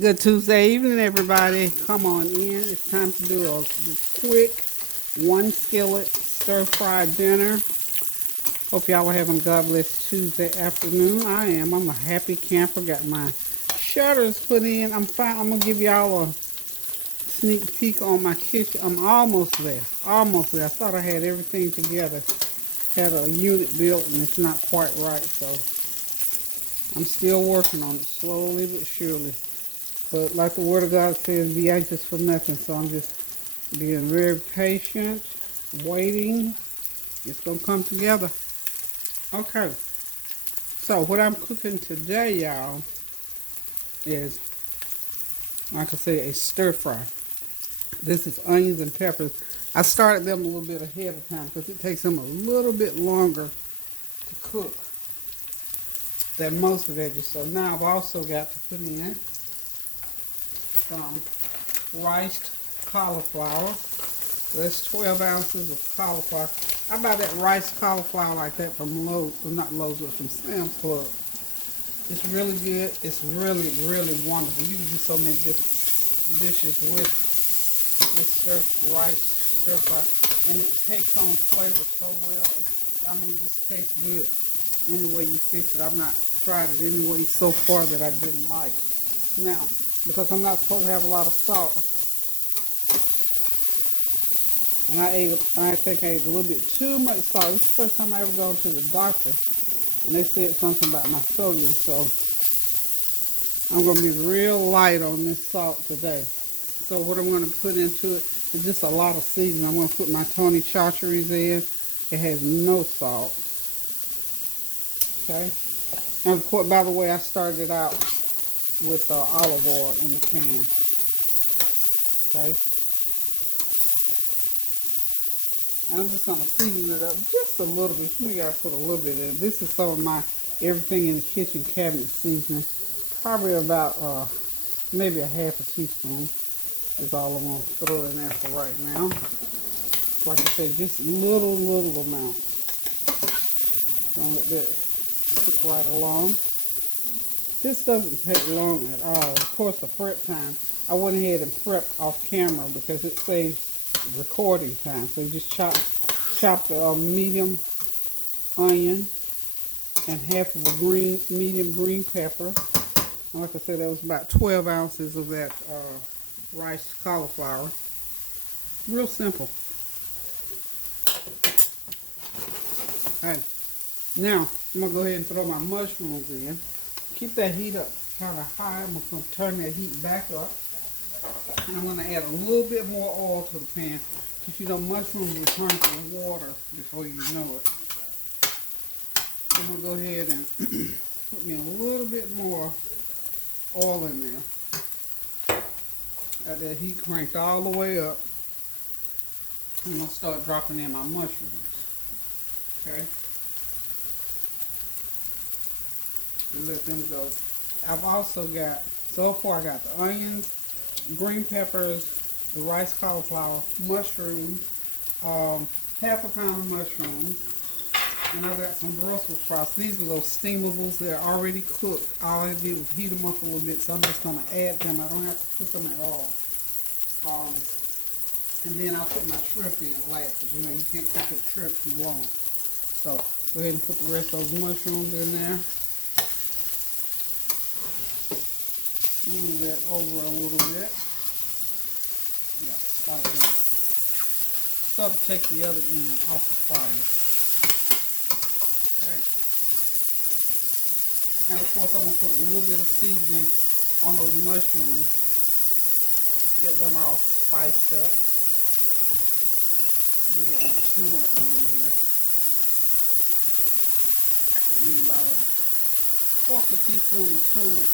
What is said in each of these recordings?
Good Tuesday evening, everybody. Come on in. It's time to do a quick one skillet stir fried dinner. Hope y'all are having a God bless Tuesday afternoon. I am. I'm a happy camper. Got my shutters put in. I'm fine. I'm gonna give y'all a sneak peek on my kitchen. I'm almost there. Almost there. I thought I had everything together. Had a unit built and it's not quite right, so I'm still working on it slowly but surely. But like the Word of God says, be anxious for nothing. So I'm just being very patient, waiting. It's going to come together. Okay. So what I'm cooking today, y'all, is, like I say, a stir fry. This is onions and peppers. I started them a little bit ahead of time because it takes them a little bit longer to cook than most veggies. So now I've also got to put in some riced cauliflower. So that's 12 ounces of cauliflower. I buy that riced cauliflower like that from Lowe's, well not Lowe's, but from Sam's Club. It's really good. It's really, really wonderful. You can do so many different dishes with this rice stir fry, and it takes on flavor so well. I mean, it just tastes good any way you fix it. I've not tried it any way so far that I didn't like. Now, because I'm not supposed to have a lot of salt, and I think I ate a little bit too much salt. This is the first time I ever gone to the doctor, and they said something about my sodium, so I'm going to be real light on this salt today. So what I'm going to put into it is just a lot of seasoning. I'm going to put my Tony Chachere's in. It has no salt. Okay. And of course, by the way, I started out with olive oil in the pan. Okay. And I'm just going to season it up just a little bit. You got to put a little bit in. This is some of my everything in the kitchen cabinet seasoning. Probably about maybe a half a teaspoon is all I'm going to throw in there for right now. Like I said, just little amounts. So I'll let that cook right along. This doesn't take long at all. Of course, the prep time, I went ahead and prepped off camera because it saves recording time. So you just chop the medium onion and half of a medium green pepper. And like I said, that was about 12 ounces of that riced cauliflower. Real simple. Okay. Now, I'm going to go ahead and throw my mushrooms in. Keep that heat up kind of high. I'm going to turn that heat back up. And I'm going to add a little bit more oil to the pan. Because you know mushrooms will turn to water before you know it. I'm going to go ahead and put me a little bit more oil in there. Got that heat cranked all the way up. I'm going to start dropping in my mushrooms. Okay? And let them go. I've also got, so far I got the onions, green peppers, the rice cauliflower, mushrooms, half a pound of mushrooms, and I've got some Brussels sprouts. These are those steamables. They're already cooked. All I did was heat them up a little bit, so I'm just going to add them. I don't have to cook them at all. And then I'll put my shrimp in last, because you know you can't cook that shrimp too long. So go ahead and put the rest of those mushrooms in there. Move that over a little bit. Yeah, like that. Start to take the other end off the fire. Okay. And of course I'm going to put a little bit of seasoning on those mushrooms. Get them all spiced up. Let me get my turmeric going here. Put me about a fourth a teaspoon of turmeric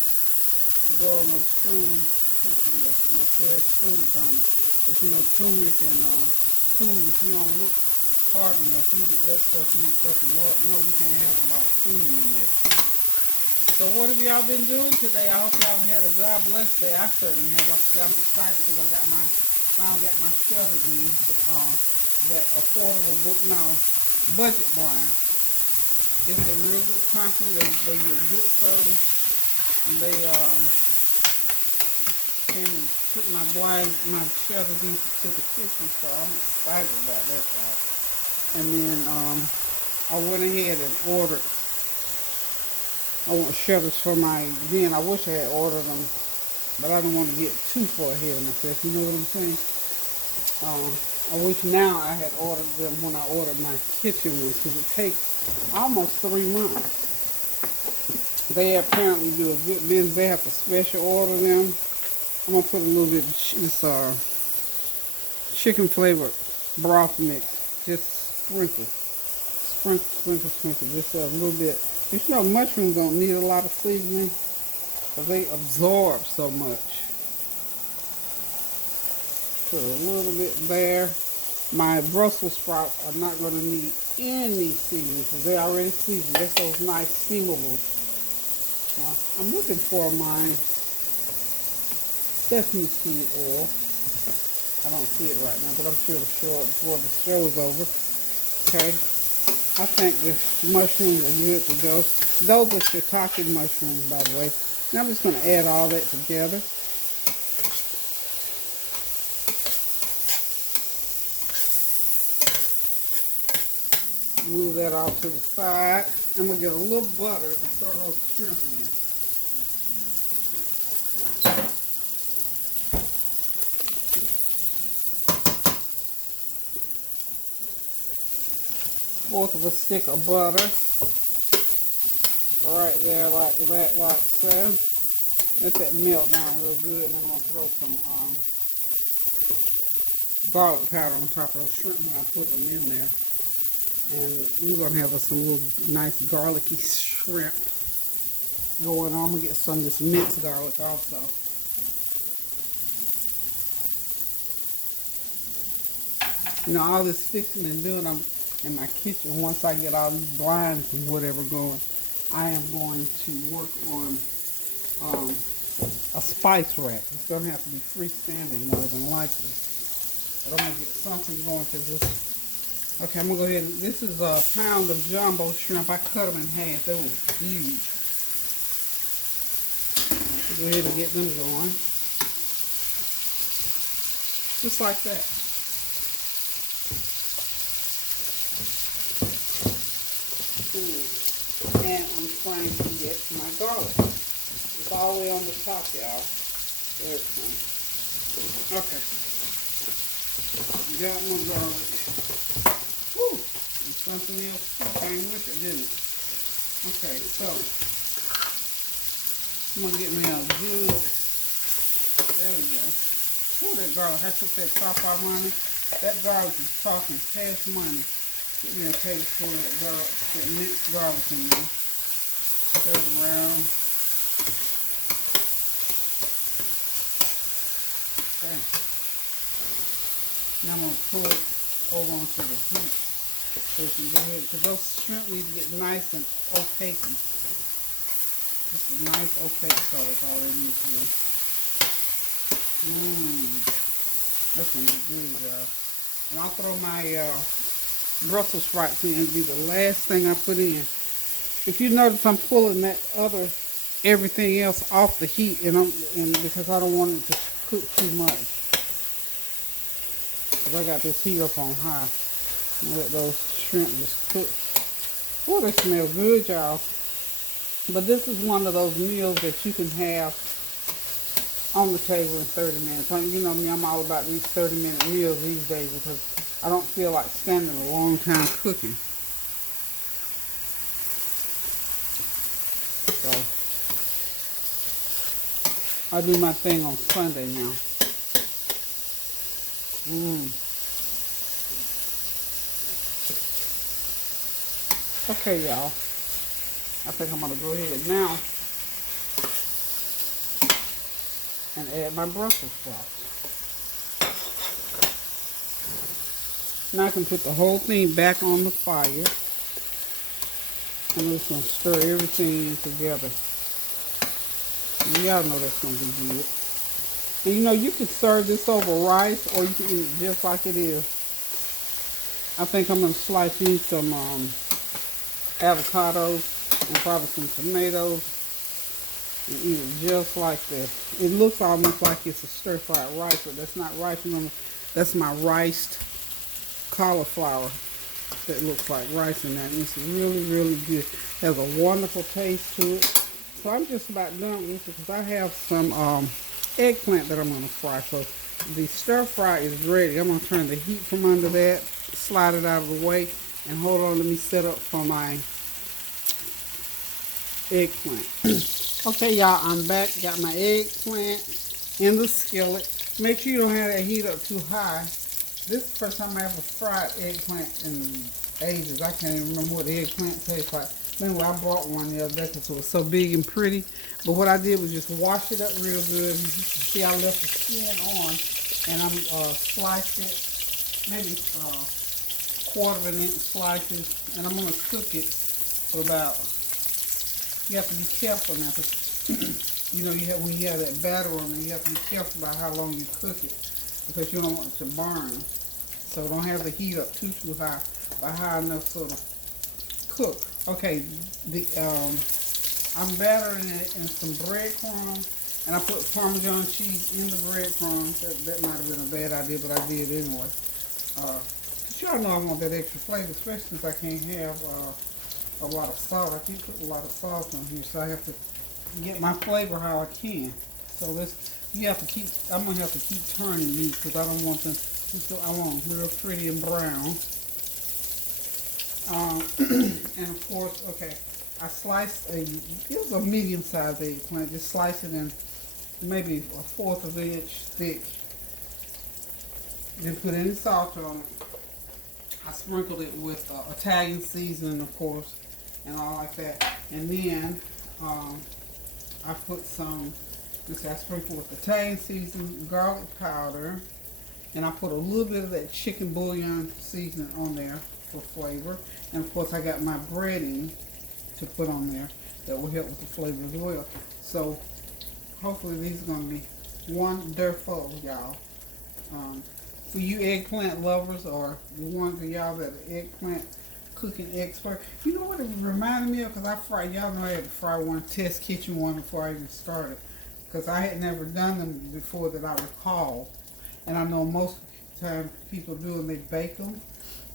to go on those shrooms. No fresh shrooms on it. But you know, turmeric and cumin, if you don't look hard enough, you get that stuff mixed up, and Lord knows we can't have a lot of cumin in there. So what have y'all been doing today? I hope y'all had a God bless day. I certainly have. I'm excited because I finally got my shutters in. That affordable budget brand. It's a real good company. They give good service, and they came and put my shutters into the kitchen, so I'm excited about that part. And then I went ahead and ordered. I want shutters for then I wish I had ordered them, but I don't want to get too far ahead of myself, you know what I'm saying? I wish now I had ordered them when I ordered my kitchen ones, because it takes almost 3 months. They apparently do a good business. They have to special order them. I'm going to put a little bit of this chicken flavored broth mix. Just sprinkle, just a little bit. You know, mushrooms don't need a lot of seasoning because they absorb so much. Put a little bit there. My Brussels sprouts are not going to need any seasoning because they're already seasoned. They're those nice steamables. I'm looking for my sesame seed oil. I don't see it right now, but I'm sure it'll show up before the show is over. Okay. I think the mushrooms are good to go. Those are shiitake mushrooms, by the way. Now I'm just going to add all that together. Move that off to the side. I'm going to get a little butter to throw those shrimp in. Fourth of a stick of butter. Right there like that, like so. Let that melt down real good, and then I'm going to throw some garlic powder on top of those shrimp when I put them in there. And we're going to have some little nice garlicky shrimp going on. I'm going to get some of this minced garlic also. You know, all this fixing and doing in my kitchen, once I get all these blinds and whatever going, I am going to work on a spice rack. It's going to have to be freestanding more than likely. But I'm going to get something going to this. Okay, I'm going to go ahead and, this is a pound of jumbo shrimp. I cut them in half. They were huge. Go ahead and get them going. Just like that. And I'm trying to get my garlic. It's all the way on the top, y'all. There it comes. Okay. Got my garlic. Woo! And something else came with it, didn't it? Okay, so I'm gonna get me a good. There we go. Oh, that garlic. I took that top off on it. That garlic is talking cash money. Get me a tablespoon of that garlic, that mixed garlic in there. Stir it around. Okay. Now I'm gonna pull it over onto the heat so it can go ahead, because those shrimp need to get nice and opaque. Just a nice opaque color is all they need to do. That's gonna be good, y'all. And I'll throw my Brussels sprouts in. It'll be the last thing I put in. If you notice, I'm pulling that everything else off the heat, and because I don't want it to cook too much. Because I got this heat up on high. And let those shrimp just cook. Oh, they smell good, y'all. But this is one of those meals that you can have on the table in 30 minutes. You know me, I'm all about these 30-minute meals these days because I don't feel like standing a long time cooking. So, I do my thing on Sunday now. Okay, y'all. I think I'm going to go ahead now and add my Brussels sprouts. Now I can put the whole thing back on the fire. I'm just going to stir everything in together. Y'all know that's going to be good. And you know, you can serve this over rice or you can eat it just like it is. I think I'm going to slice in some avocados and probably some tomatoes and eat it just like this. It looks almost like it's a stir-fried rice, but that's not rice. Remember, that's my riced cauliflower that looks like rice in that. And it's really, really good. Has a wonderful taste to it. So I'm just about done with it because I have some eggplant that I'm going to fry. So the stir fry is ready. I'm going to turn the heat from under that, slide it out of the way, and hold on, let me set up for my eggplant. Okay, y'all, I'm back. Got my eggplant in the skillet. Make sure you don't have that heat up too high. This is the first time I ever fried eggplant in ages. I can't even remember what the eggplant tastes like. Anyway, I bought one the other day because it was so big and pretty. But what I did was just wash it up real good. And you can see I left the skin on. And I'm sliced it, maybe quarter of an inch slices. And I'm going to cook it for about, you have to be careful now. Cause, you know, when you have that batter on there, you have to be careful about how long you cook it. Because you don't want it to burn. So don't have the heat up too high, but high enough sort of cook. Okay, I'm battering it in some breadcrumbs, and I put Parmesan cheese in the breadcrumbs. That might have been a bad idea, but I did anyway. Cause y'all know I want that extra flavor, especially since I can't have a lot of salt. I keep putting a lot of salt on here, so I have to get my flavor how I can. So you have to keep. I'm gonna have to keep turning these because I don't want them. I want them real pretty and brown. And of course, okay, I sliced it was a medium-sized eggplant. Just slice it in maybe a fourth of an inch thick. Then put any salt on it. I sprinkled it with Italian seasoning, of course, and all like that. And then I put some. I sprinkled with Italian seasoning, garlic powder, and I put a little bit of that chicken bouillon seasoning on there for flavor. And of course I got my breading to put on there that will help with the flavor as well. So hopefully these are going to be wonderful, y'all. For you eggplant lovers or the ones of y'all that are eggplant cooking expert, you know what it reminded me of? Because y'all know I had to fry one test kitchen one before I even started. Because I had never done them before that I recall. And I know most of the time people do and they bake them.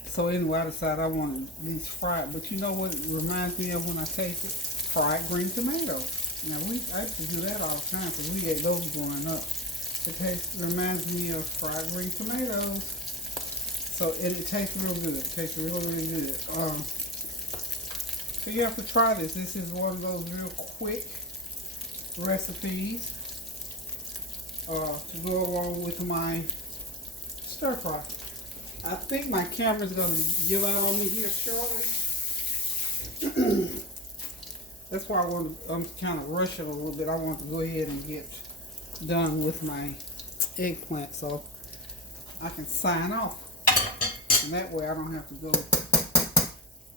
So anyway, I decided I wanted these fried. But you know what it reminds me of when I taste it? Fried green tomatoes. Now, I used to do that all the time because we ate those growing up. It reminds me of fried green tomatoes. So, and it tastes real good. It tastes really, really good. So you have to try this. This is one of those real quick recipes to go along with my stir fry. I think my camera's going to give out on me here shortly. That's why I'm kind of rushing a little bit. I want to go ahead and get done with my eggplant so I can sign off. And that way I don't have to go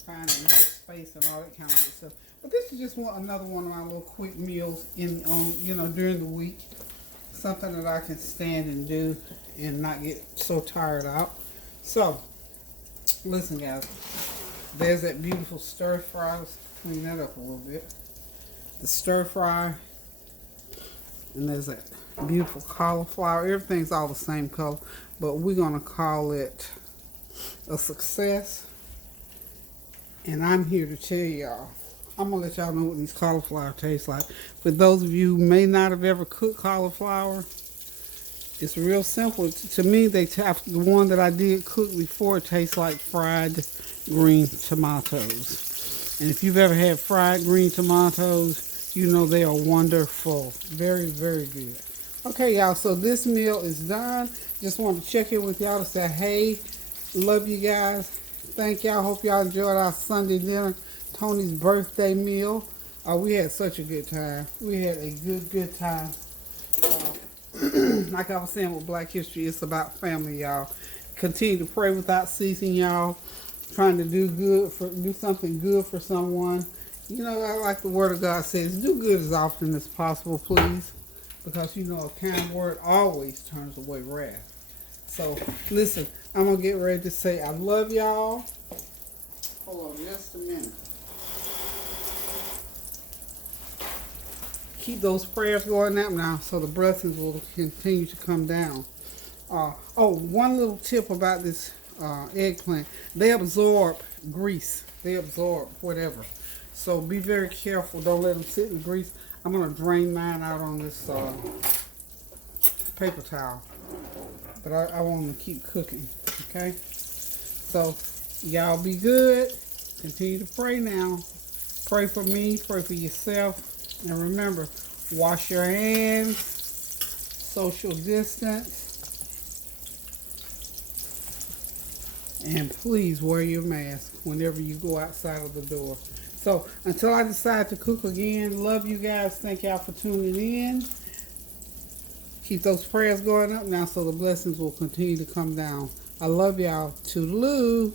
find another space and all that kind of good stuff. But this is just another one of my little quick meals during the week. Something that I can stand and do and not get so tired out. So, listen guys, there's that beautiful stir fry. Let's clean that up a little bit. The stir fry, and there's that beautiful cauliflower. Everything's all the same color, but we're going to call it a success. And I'm here to tell y'all, I'm going to let y'all know what these cauliflower taste like. For those of you who may not have ever cooked cauliflower, it's real simple. To me, the one that I did cook before tastes like fried green tomatoes. And if you've ever had fried green tomatoes, you know they are wonderful. Very, very good. Okay, y'all, so this meal is done. Just wanted to check in with y'all to say, hey, love you guys. Thank y'all. Hope y'all enjoyed our Sunday dinner, Tony's birthday meal. We had such a good time. We had a good time. Like I was saying with Black History, it's about family, y'all. Continue to pray without ceasing, y'all. Trying to do something good for someone. You know, I like the Word of God says, do good as often as possible, please. Because, you know, a kind word always turns away wrath. So, listen, I'm going to get ready to say I love y'all. Hold on just a minute. keep those prayers going up now so the blessings will continue to come down. Oh, one little tip about this eggplant. They absorb grease. They absorb whatever. So be very careful. Don't let them sit in the grease. I'm going to drain mine out on this paper towel. But I want them to keep cooking. Okay? So y'all be good. Continue to pray now. Pray for me. Pray for yourself. And remember, wash your hands. Social distance. And please wear your mask whenever you go outside of the door. So until I decide to cook again, love you guys. Thank y'all for tuning in. Keep those prayers going up now so the blessings will continue to come down. I love y'all. Toodaloo.